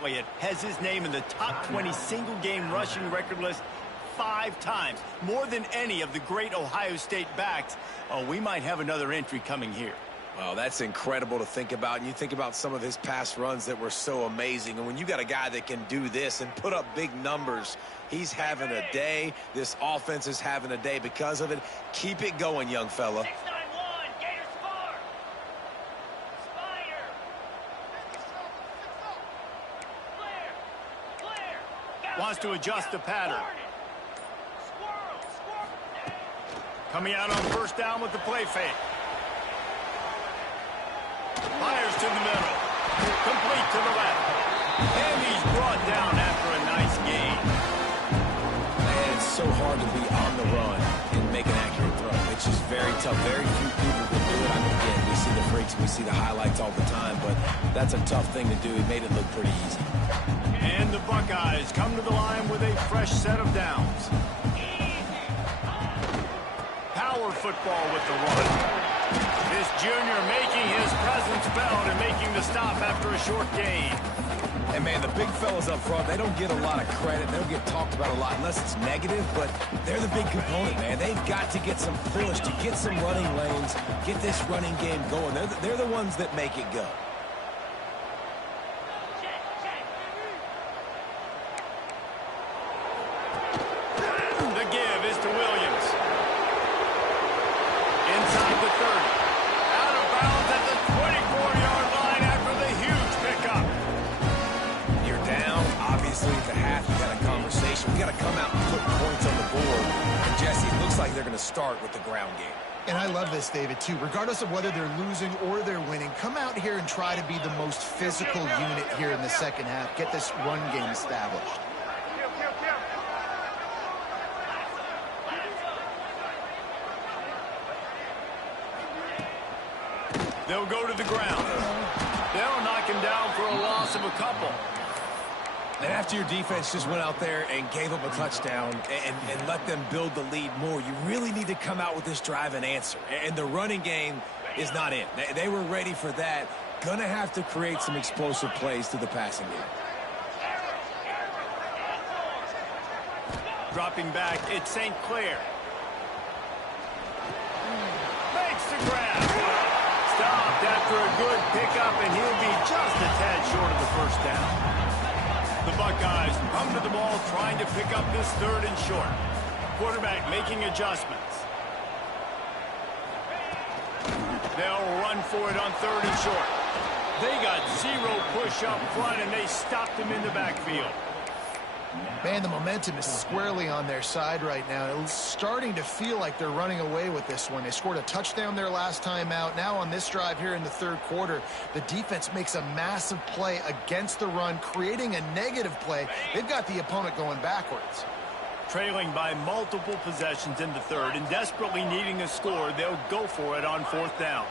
Elliott has his name in the top 20 single-game rushing record list 5 times, more than any of the great Ohio State backs. Oh, we might have another entry coming here. Well, that's incredible to think about. And you think about some of his past runs that were so amazing. And when you got a guy that can do this and put up big numbers, he's having a day. This offense is having a day because of it. Keep it going, young fella. 6-9-1, Gators far. Spider. Clear. Wants to adjust the pattern. Squirrel. Coming out on first down with the play fake. Fires to the middle. Complete to the left. And he's brought down after a nice gain. Man, it's so hard to be on the run and make an accurate throw. It's just very tough. Very few people can do it. I mean, again, we see the freaks, we see the highlights all the time, but that's a tough thing to do. He made it look pretty easy. And the Buckeyes come to the line with a fresh set of downs. Power football with the run. This junior making his presence felt and making the stop after a short gain. And, man, the big fellas up front, they don't get a lot of credit. They don't get talked about a lot unless it's negative, but they're the big component, man. They've got to get some push, to get some running lanes, get this running game going. They're the ones that make it go. The give is to Williams. Inside the 30. Out of bounds at the 24-yard line after the huge pickup. You're down, obviously, at the half. You got a conversation. We got to come out and put points on the board. And, Jesse, it looks like they're going to start with the ground game. And I love this, David, too. Regardless of whether they're losing or they're winning, come out here and try to be the most physical unit here in the second half. Get this run game established. They'll go to the ground. They'll knock him down for a loss of a couple. And after your defense just went out there and gave up a touchdown and let them build the lead more, you really need to come out with this drive and answer. And the running game is not in. They were ready for that. Gonna have to create some explosive plays through the passing game. Dropping back, it's St. Clair. Makes the grab. Stopped after a good pickup, and he'll be just a tad short of the first down. The Buckeyes come to the ball trying to pick up this third and short. Quarterback making adjustments. They'll run for it on third and short. They got 0 push up front, and they stopped him in the backfield. Man, the momentum is squarely on their side right now. It's starting to feel like they're running away with this one. They scored a touchdown their last time out. Now on this drive here in the third quarter, the defense makes a massive play against the run, creating a negative play. They've got the opponent going backwards. Trailing by multiple possessions in the third and desperately needing a score, they'll go for it on fourth down.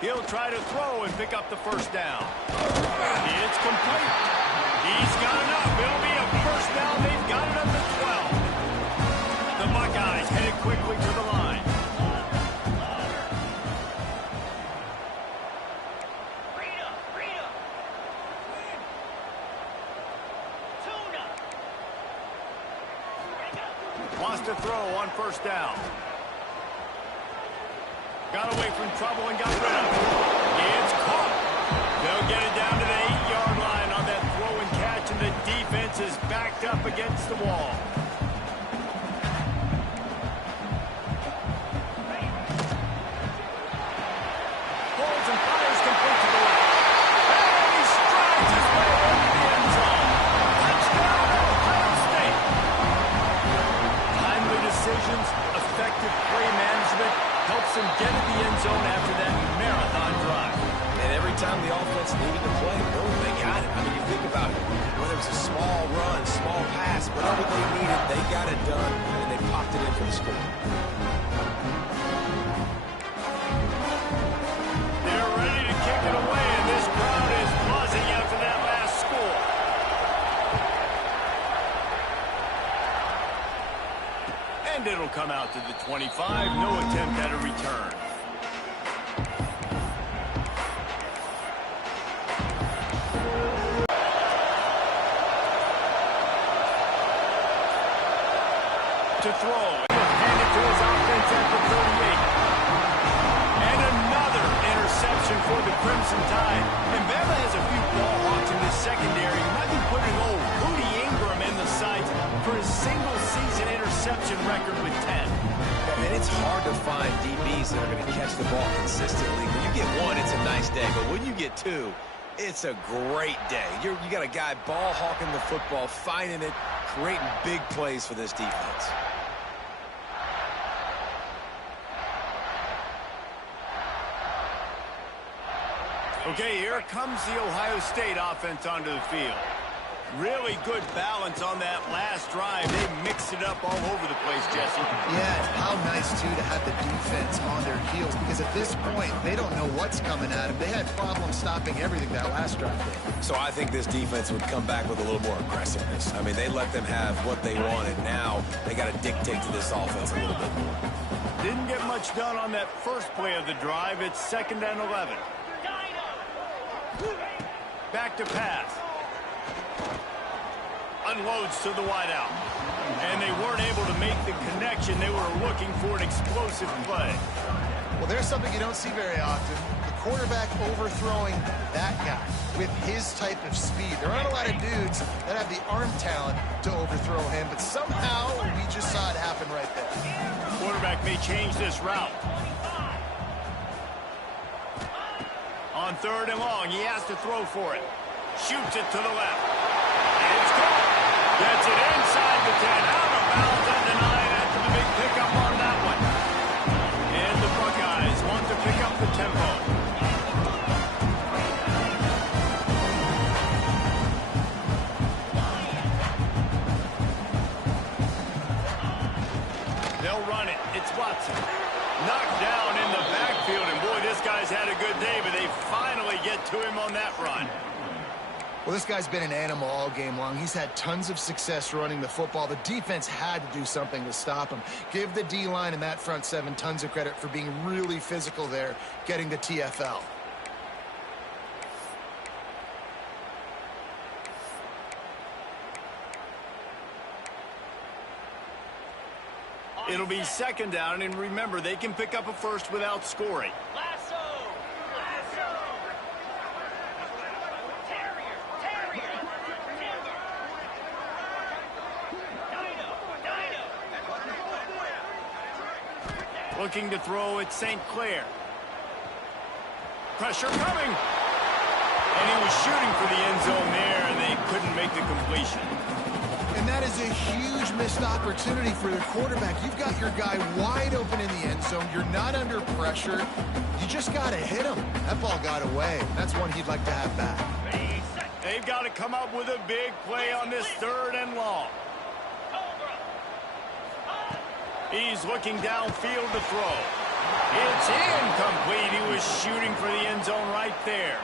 He'll try to throw and pick up the first down. It's complete. He's got enough. It'll be a first down. They've got it up to 12. The Buckeyes headed quickly to the line. Wants to throw on first down. Got away from trouble and got rid of it. It's caught. They'll get it down to the 8-yard line on that throw and catch, and the defense is backed up against the wall. Holds and fires complete to the left. And he strides his way over the end zone. Touchdown, Ohio State. Timely decisions, effective play management, helps him get in the end zone after that marathon drive. And every time the offense needed to play, boom, they got it. I mean, you think about it. Whether it's a small run, small pass, whatever they needed, they got it done, and they popped it in for the score. They're ready to kick it away, and this crowd is buzzing after that last score. And And it'll come out to the 25. No attempt at a return. To throw. Handed to his offense at the 38. And another interception for the Crimson Tide. And Bama has a few ball hawks in this secondary. You might be putting old Rudy Ingram in the sights for his single-season interception record with 10. And it's hard to find DBs that are going to catch the ball consistently. When you get one, it's a nice day. But when you get two, it's a great day. You got a guy ball hawking the football, finding it, creating big plays for this defense. Okay, here comes the Ohio State offense onto the field. Really good balance on that last drive. They mixed it up all over the place, Jesse. Yeah, and how nice, too, to have the defense on their heels, because at this point, they don't know what's coming at them. They had problems stopping everything that last drive did. So I think this defense would come back with a little more aggressiveness. I mean, they let them have what they wanted. Now they got to dictate to this offense a little bit more. Didn't get much done on that first play of the drive. It's 2nd and 11. Back to pass. Unloads to the wideout. And they weren't able to make the connection. They were looking for an explosive play. Well, there's something you don't see very often. The quarterback overthrowing that guy with his type of speed. There aren't a lot of dudes that have the arm talent to overthrow him, but somehow we just saw it happen right there. Quarterback may change this route. On 3rd and long, he has to throw for it. Shoots it to the left. It's caught. Gets it inside the 10. Out of bounds at the 9 after the big pickup on that one. And the Buckeyes want to pick up the tempo. They'll run it. It's Watson. Knocked down in the backfield, and boy, this guy's had a good day, but they finally get to him on that run. Well, this guy's been an animal all game long. He's had tons of success running the football. The defense had to do something to stop him. Give the D-line and that front seven tons of credit for being really physical there, getting the TFL. It'll be 2nd down, and remember, they can pick up a first without scoring. Lasso! Lasso! Terrier! Terrier! Timber! Dino! Dino! Looking to throw at St. Clair. Pressure coming! And he was shooting for the end zone there, and they couldn't make the completion. And that is a huge missed opportunity for the quarterback. You've got your guy wide open in the end zone. You're not under pressure. You just got to hit him. That ball got away. That's one he'd like to have back. They've got to come up with a big play on this 3rd and long. He's looking downfield to throw. It's incomplete. He was shooting for the end zone right there.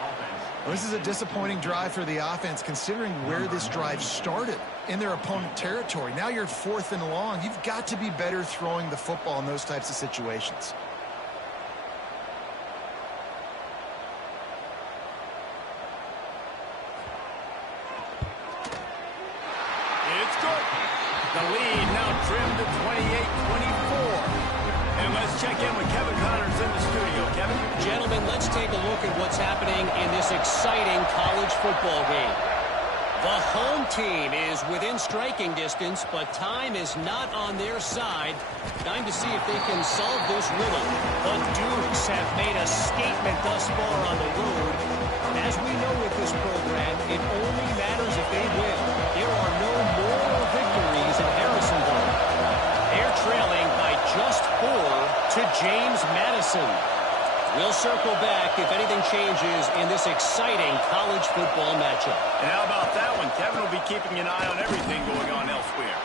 Well, this is a disappointing drive for the offense, considering where this drive started in their opponent territory. Now you're 4th and long. You've got to be better throwing the football in those types of situations. It's good. The lead now trimmed to 28-24. And let's check in with Kevin Connors in the studio. Kevin? Gentlemen, let's take a look at what's happening in this exciting college football game. The home team is within striking distance, but time is not on their side. Time to see if they can solve this riddle. The Dukes have made a statement thus far on the road. As we know with this program, it only matters if they win. There are no moral victories in Harrisonburg. They're trailing by just 4 to James Madison. We'll circle back if anything changes in this exciting college football matchup. And how about that one? Kevin will be keeping an eye on everything going on elsewhere.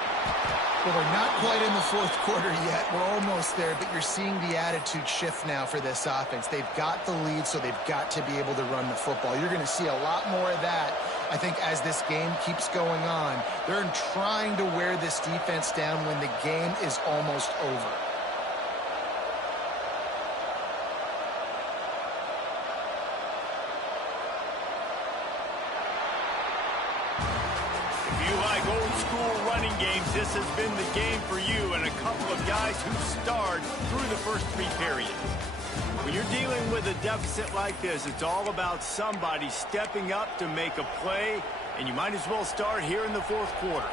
Well, we're not quite in the 4th quarter yet. We're almost there, but you're seeing the attitude shift now for this offense. They've got the lead, so they've got to be able to run the football. You're going to see a lot more of that I think as this game keeps going on, they're trying to wear this defense down when the game is almost over. If you like old school running games, this has been the game for you and a couple of guys who starred through the first 3 periods. When you're dealing with a deficit like this, it's all about somebody stepping up to make a play, and you might as well start here in the 4th quarter.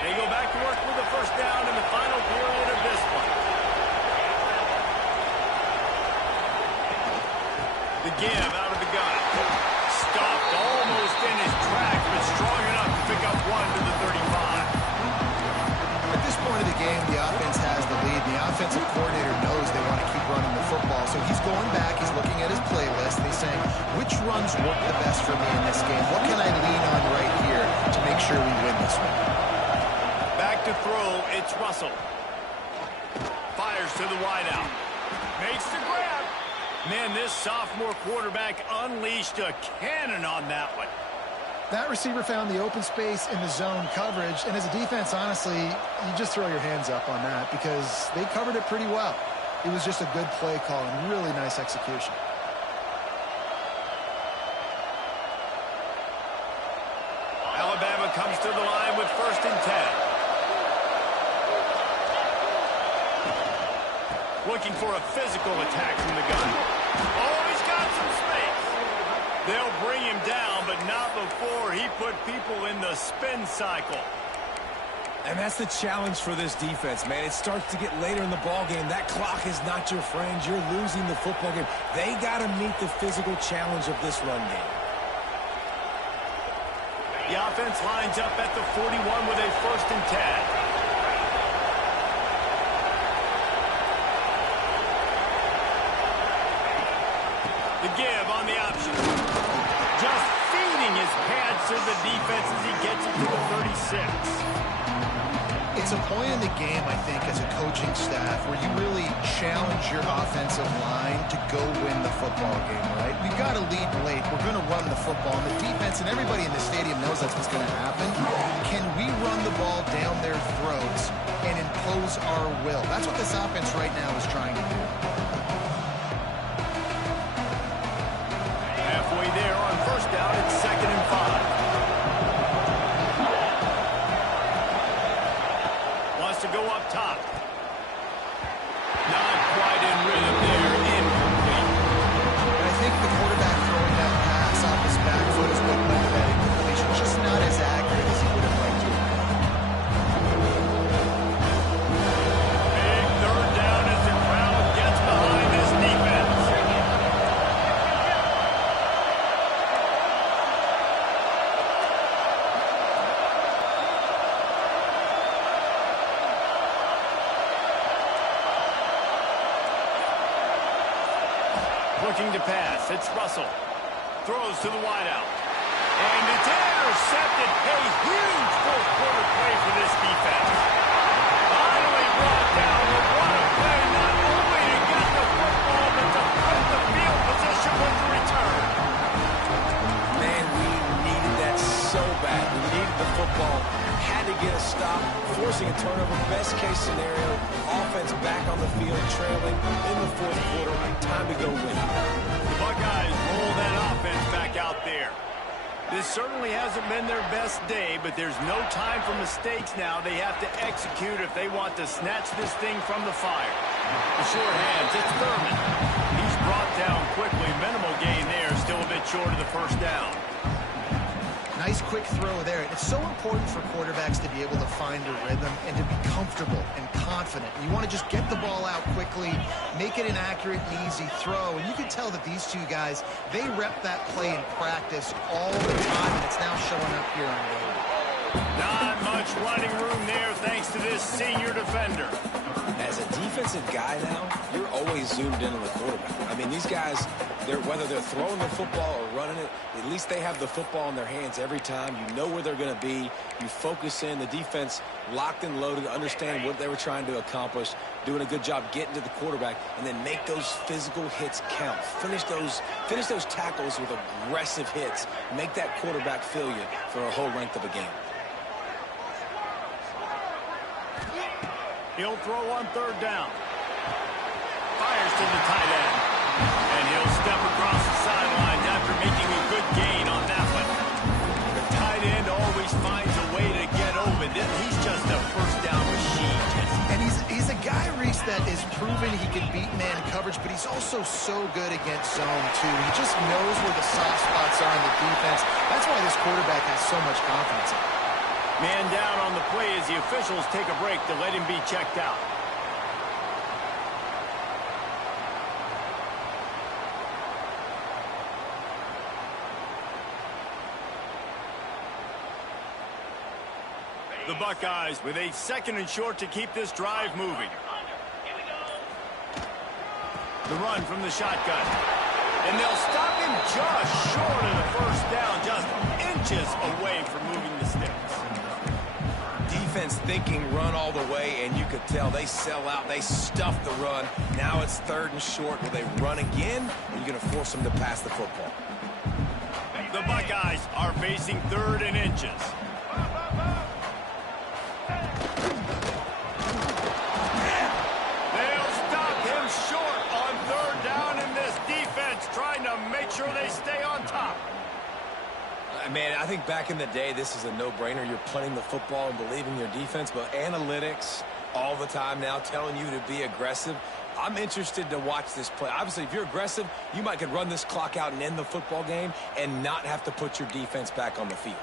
They go back to work with the first down in the final period of this one. The give out of the gun. Stopped almost in his tracks, but strong enough to pick up 1 to the 35. At this point of the game, the offense has the lead. The offensive coordinator knows they want to keep running the football, so he's going back, he's looking at his playlist, and he's saying, which runs work the best for me in this game? What can I lean on right here to make sure we win this one? Back to throw, it's Russell. Fires to the wideout. Makes the grab. Man, this sophomore quarterback unleashed a cannon on that one. That receiver found the open space in the zone coverage, and as a defense, honestly, you just throw your hands up on that because they covered it pretty well. It was just a good play call and really nice execution. Alabama comes to the line with 1st and 10. Looking for a physical attack from the gun. Oh, he's got some space. They'll bring him down, but not before he put people in the spin cycle. And that's the challenge for this defense, man. It starts to get later in the ballgame. That clock is not your friend. You're losing the football game. They got to meet the physical challenge of this run game. The offense lines up at the 41 with a 1st and 10. The give on the option. Just feeding his pads to the defense as he gets it to the 36. It's a point in the game, I think, as a coaching staff where you really challenge your offensive line to go win the football game, right? We've got to lead late. We're going to run the football. And the defense and everybody in the stadium knows that's what's going to happen. Can we run the ball down their throats and impose our will? That's what this offense right now is trying to do. Halfway there on 1st down, it's 2nd and 5. Wants to go up top. Not quite in rhythm there, incomplete. I think the quarterback throwing that pass off his back foot is what led to that incompletion. Just not as accurate as he would have liked to. Big 3rd down as the crowd gets behind this defense. Looking to pass. It's Russell. Throws to the wideout. And it's intercepted. A huge 4th quarter play for this defense. Finally brought down. But what a play, not only to get the football, but to put the field position with the return. Man, we needed that so bad. We needed the football. Had to get a stop, forcing a turnover. Best case scenario, offense back on the field, trailing in the 4th quarter. Time to go win. The Buckeyes roll that offense back out there. This certainly hasn't been their best day, but there's no time for mistakes now. They have to execute if they want to snatch this thing from the fire. The short hands, it's Thurman. He's brought down quickly. Minimal gain there, still a bit short of the 1st down. Nice quick throw there. It's so important for quarterbacks to be able to find a rhythm and to be comfortable and confident. You want to just get the ball out quickly, make it an accurate and easy throw. And you can tell that these two guys, they rep that play in practice all the time, and it's now showing up here on game. Not much running room there thanks to this senior defender. As a defense defensive guy now, you're always zoomed in on the quarterback. I mean, these guys, whether they're throwing the football or running it, at least they have the football in their hands every time. You know where they're going to be. You focus in. The defense locked and loaded, understand what they were trying to accomplish, doing a good job getting to the quarterback, and then make those physical hits count. Finish those tackles with aggressive hits. Make that quarterback feel you for a whole length of a game. He'll throw on third down. Fires to the tight end. And he'll step across the sidelines after making a good gain on that one. The tight end always finds a way to get open. He's just a first down machine, Jesse. And he's a guy, Reese, that is proven he can beat man coverage, but he's also so good against zone, too. He just knows where the soft spots are in the defense. That's why this quarterback has so much confidence in him. Man down on the play as the officials take a break to let him be checked out. The Buckeyes with a 2nd and short to keep this drive moving. The run from the shotgun. And they'll stop him just short of the first down, just inches away from moving the sticks. Defense thinking run all the way, and you could tell they sell out. They stuff the run. Now it's 3rd and short. Will they run again? Or are you going to force them to pass the football? The Buckeyes are facing 3rd and inches. They'll stop him short on 3rd down, and this defense trying to make sure they stay on top. Man, I think back in the day, this is a no-brainer. You're punting the football and believing your defense, but analytics all the time now telling you to be aggressive. I'm interested to watch this play. Obviously, if you're aggressive, you might could run this clock out and end the football game and not have to put your defense back on the field.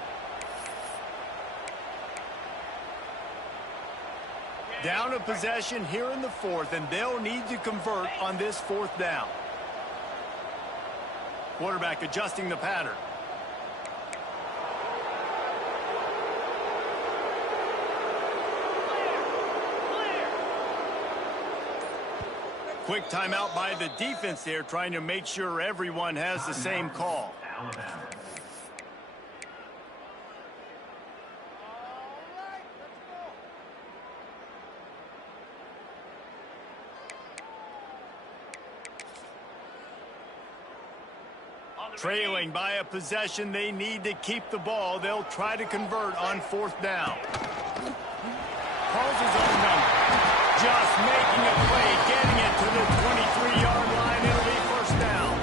Down a possession here in the 4th, and they'll need to convert on this 4th down. Quarterback adjusting the pattern. Quick timeout by the defense there, trying to make sure everyone has the same call. Trailing by a possession, they need to keep the ball. They'll try to convert on 4th down. Calls his own number. Just making a play, getting it to the 23-yard line. It'll be 1st down.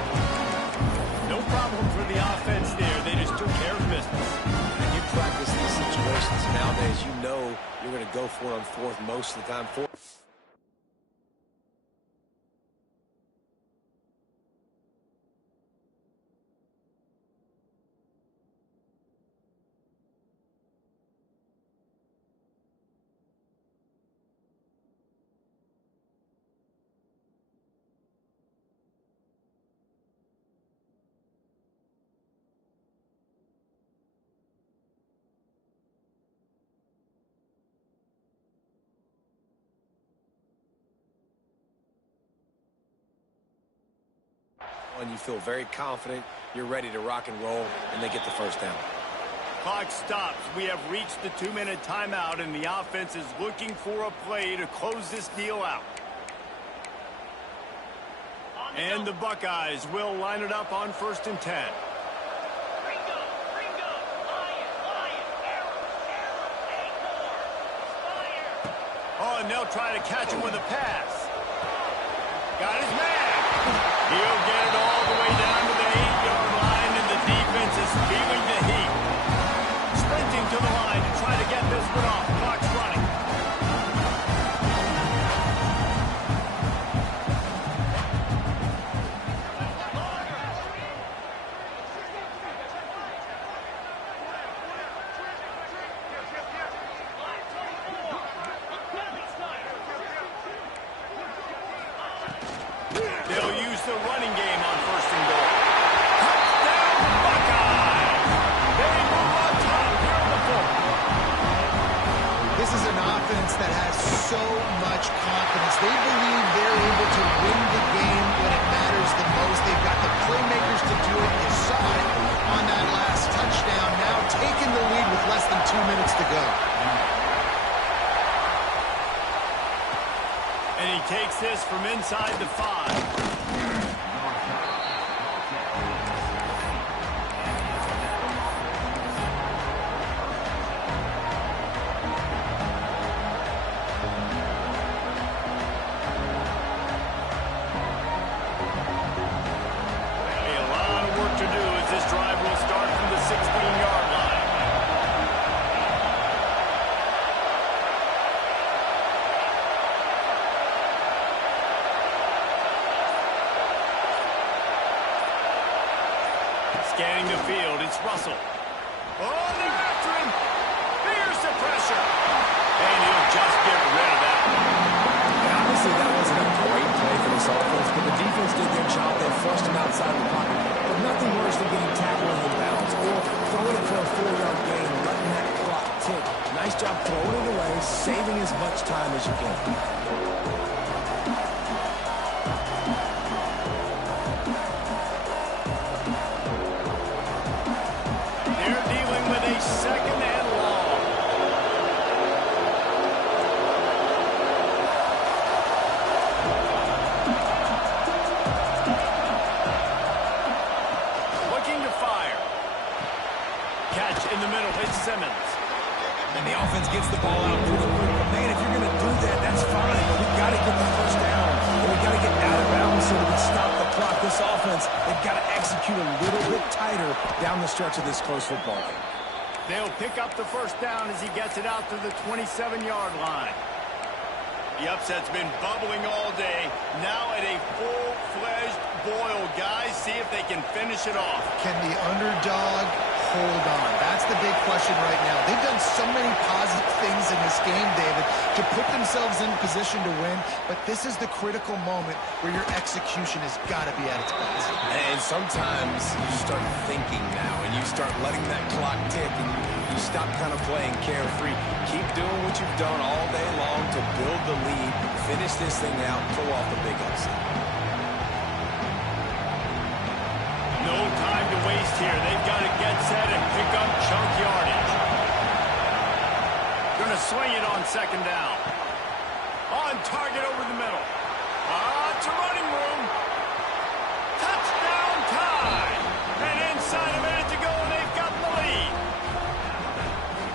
No problem for the offense there. They just took care of business. And you practice these situations nowadays, you know you're going to go for it on 4th most of the time. And you feel very confident, you're ready to rock and roll, and they get the 1st down. Clock stops. We have reached the 2-minute timeout, and the offense is looking for a play to close this deal out. And the Buckeyes will line it up on 1st and 10. Ringo, Lion, Acorn, Oh, and they'll try to catch him with a pass. Got his man. He'll get it all the way down to the 8-yard line, and the defense is feeling the heat. Sprinting to the line to try to get this one off. Clock's running. They'll use the running game on 1st and goal. offense that has so much confidence. They believe they're able to win the game when it matters the most. They've got the playmakers to do it. You saw it on that last touchdown, now taking the lead with less than 2 minutes to go. And he takes this from inside the 5. Scanning the field, it's Russell. Oh, they're after him. Here's the pressure. And he'll just get rid of that one. Yeah, obviously, that wasn't a great play for this offense, but the defense did their job. They flushed him outside the pocket. But nothing worse than getting tackled in bounds or throwing it for a 4-yard gain, letting that clock tick. Nice job throwing it away, saving as much time as you can. Second and long. Looking to fire. Catch in the middle. It's Simmons. And the offense gets the ball out through the quick. But, man, if you're going to do that, that's fine. But we've got to get the first down. And we've got to get out of bounds so we can stop the clock. This offense, they've got to execute a little bit tighter down the stretch of this close football game. They'll pick up the first down as he gets it out to the 27-yard line. The upset's been bubbling all day. Now at a full-fledged boil. Guys, see if they can finish it off. Can the underdog hold on? That's the big question right now. They've done so many positive things in this game, David, to put themselves in position to win, but this is the critical moment where your execution has got to be at its best. And sometimes you start thinking now, and you start letting that clock tick, and you stop kind of playing carefree. Keep doing what you've done all day long to build the lead, finish this thing out, pull off the big upset. No time to waste here. They've got to get set and pick up chunk yardage. Going to swing it on second down. On target over the middle. It's a running room. Touchdown time. And inside a minute to go, and they've got the lead.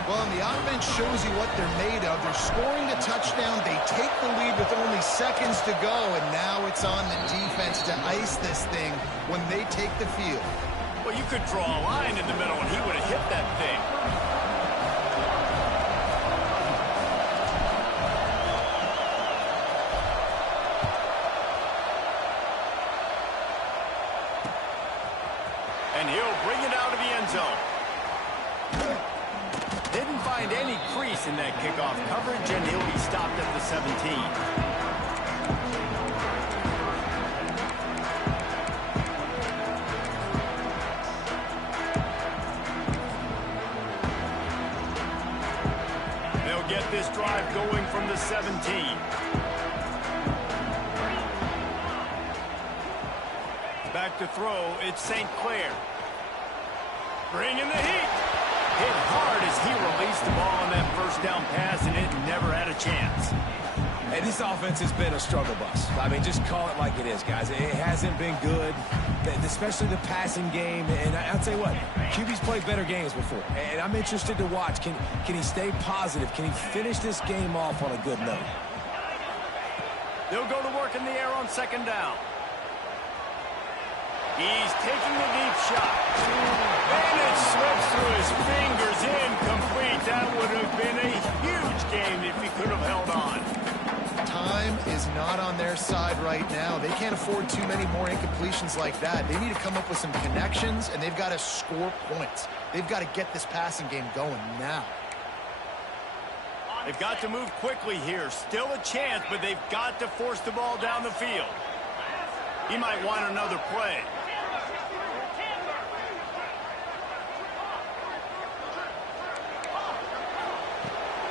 Well, and the offense shows you what they're made of. They're scoring a touchdown. They take the lead with only seconds to go, and now it's on the defense to ice this thing when they take the field. Well, you could draw a line in the middle, and he would have hit that thing. And he'll bring it out of the end zone. Didn't find any crease in that kickoff coverage, and he'll be stopped at the 17. They'll get this drive going from the 17. Back to throw, it's St. Clair. Bringing the heat. Hit hard as he released the ball on that first down pass, and it never had a chance. Hey, this offense has been a struggle bus. I mean, just call it like it is, guys. It hasn't been good, especially the passing game. And I'll tell you what, QB's played better games before. And I'm interested to watch. Can he stay positive? Can he finish this game off on a good note? They'll go to work in the air on second down. He's taking the deep shot. And it slips through his fingers, incomplete. That would have been a huge game if he could have held on. Time is not on their side right now. They can't afford too many more incompletions like that. They need to come up with some connections, and they've got to score points. They've got to get this passing game going now. They've got to move quickly here. Still a chance, but they've got to force the ball down the field. He might want another play.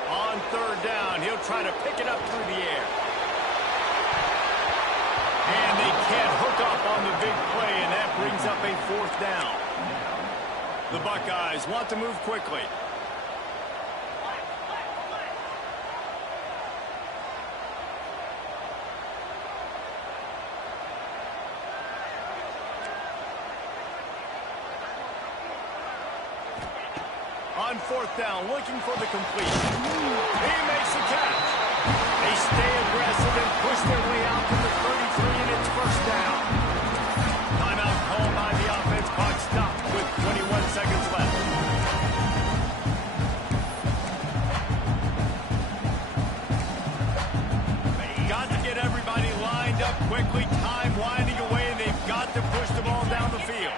On third down, he'll He'll try to pick it up through the air. And they can't hook up on the big play, and that brings up a 4th down. The Buckeyes want to move quickly. On 4th down, looking for the completion. He makes the catch. They stay aggressive and push their way out to the 33, and it's 1st down. Timeout called by the offense. Clock stopped with 21 seconds left. They got to get everybody lined up quickly. Time winding away, and they've got to push the ball down the field.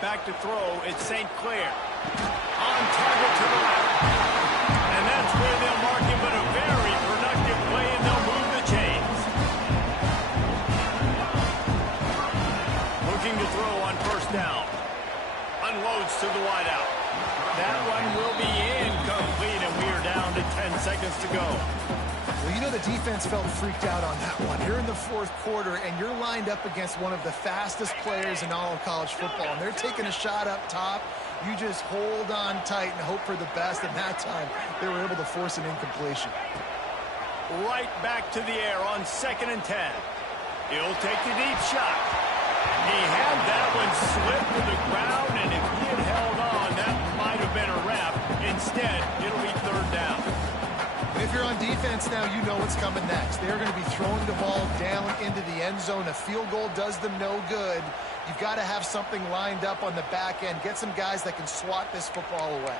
Back to throw, it's St. Clair. On target to the left. And that's where they'll mark him, but a very productive play, and they'll move the chains. Looking to throw on 1st down. Unloads to the wideout. That one will be incomplete, and we are down to 10 seconds to go. Well, you know the defense felt freaked out on that one. You're in the 4th quarter, and you're lined up against one of the fastest players in all of college football, and they're taking a shot up top. You just hold on tight and hope for the best, and that time they were able to force an incompletion. Right back to the air on 2nd and 10. He'll take the deep shot. He had that one slip to the ground, and if he had held on, that might have been a wrap. Instead, it'll be 3rd down. If you're on defense now, you know what's coming next. They're going to be throwing the ball down into the end zone. A field goal does them no good. You've got to have something lined up on the back end. Get some guys that can swat this football away.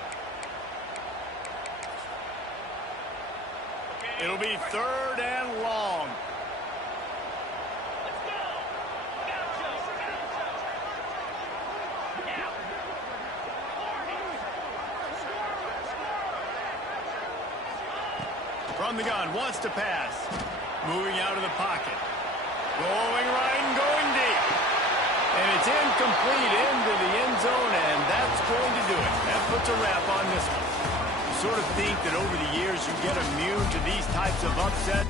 It'll be 3rd and long. From the gun, wants to pass. Moving out of the pocket. Going right and going deep. And it's incomplete into the end zone, and that's going to do it. That puts a wrap on this one. You sort of think that over the years you get immune to these types of upsets.